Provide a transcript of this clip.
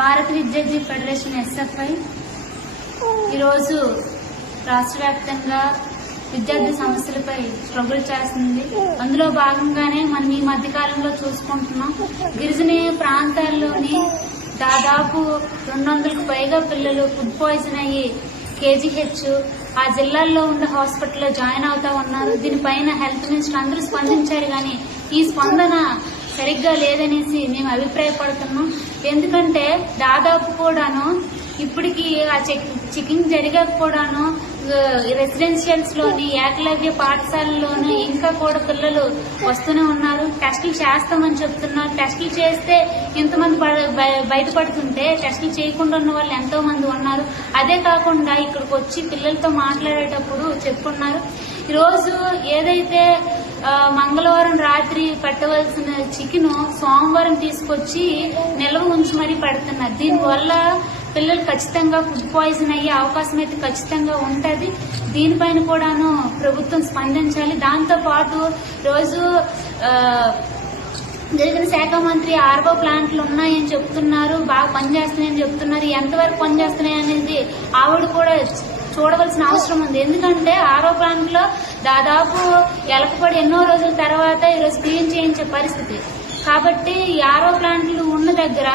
భారత విద్యార్థి federation SFI. ఈరోజు రాష్ట్ర వ్యాప్తంగా విద్యార్థి సమస్యలపై స్ట్రగుల్ చేస్తుంది. అందులో భాగంగానే మనం ఈ మధ్యకాలంలో చూసుకుంటున్నాం. గిరిజన ప్రాంతాల్లోని దాదాపు రెండు వందలకు పైగా పిల్లలు ఫుడ్ పాయిజన్ అయ్యి కేజీహెచ్ ఆ జిల్లాల్లో ఉన్న హాస్పిటల్లో జాయిన్ అవుతా ఉన్నారు. దీనిపైన హెల్త్ మినిస్టర్ అందరూ స్పందించారు కానీ ఈ స్పందన సరిగ్గా లేదనేసి మేము అభిప్రాయపడుతున్నాం. ఎందుకంటే దాదాపు కూడాను ఇప్పటికి ఆ చెక్ చెకింగ్ జరిగాక కూడాను రెసిడెన్షియల్స్లోని ఏకలవ్య పాఠశాలలోను ఇంకా కూడా పిల్లలు వస్తూనే ఉన్నారు. టెస్టులు చేస్తామని చెప్తున్నారు. టెస్టులు చేస్తే ఇంతమంది పడ- బయ- బయటపడుతుంటే టెస్టులు చేయకుండా ఉన్న వాళ్ళు ఎంతో మంది ఉన్నారు. అదే కాకుండా ఇక్కడికి వచ్చి పిల్లలతో మాట్లాడేటప్పుడు చెప్పుకున్నారు. ఈరోజు ఏదైతే మంగళవారం రాత్రి పెట్టవలసిన చికెన్ సోమవారం తీసుకొచ్చి నిల్వ ఉంచి మరీ పెడుతున్నారు. దీనివల్ల పిల్లలు ఖచ్చితంగా ఫుడ్ పాయిజన్ అయ్యే అవకాశం అయితే ఖచ్చితంగా ఉంటది. దీనిపైన కూడాను ప్రభుత్వం స్పందించాలి. దాంతో పాటు రోజు జరిగిన శాఖ మంత్రి ఆర్వో ప్లాంట్లు ఉన్నాయని చెప్తున్నారు బాగా పనిచేస్తున్నాయని చెప్తున్నారు. ఎంతవరకు పనిచేస్తున్నాయి అనేది ఆవిడ కూడా చూడవలసిన అవసరం ఉంది. ఎందుకంటే ఆరో ప్లాంట్లో దాదాపు ఎలకపడి ఎన్నో రోజుల తర్వాత ఈరోజు క్లీన్ చేయించే పరిస్థితి. కాబట్టి ఈ ఆరో ప్లాంట్లు ఉన్న దగ్గర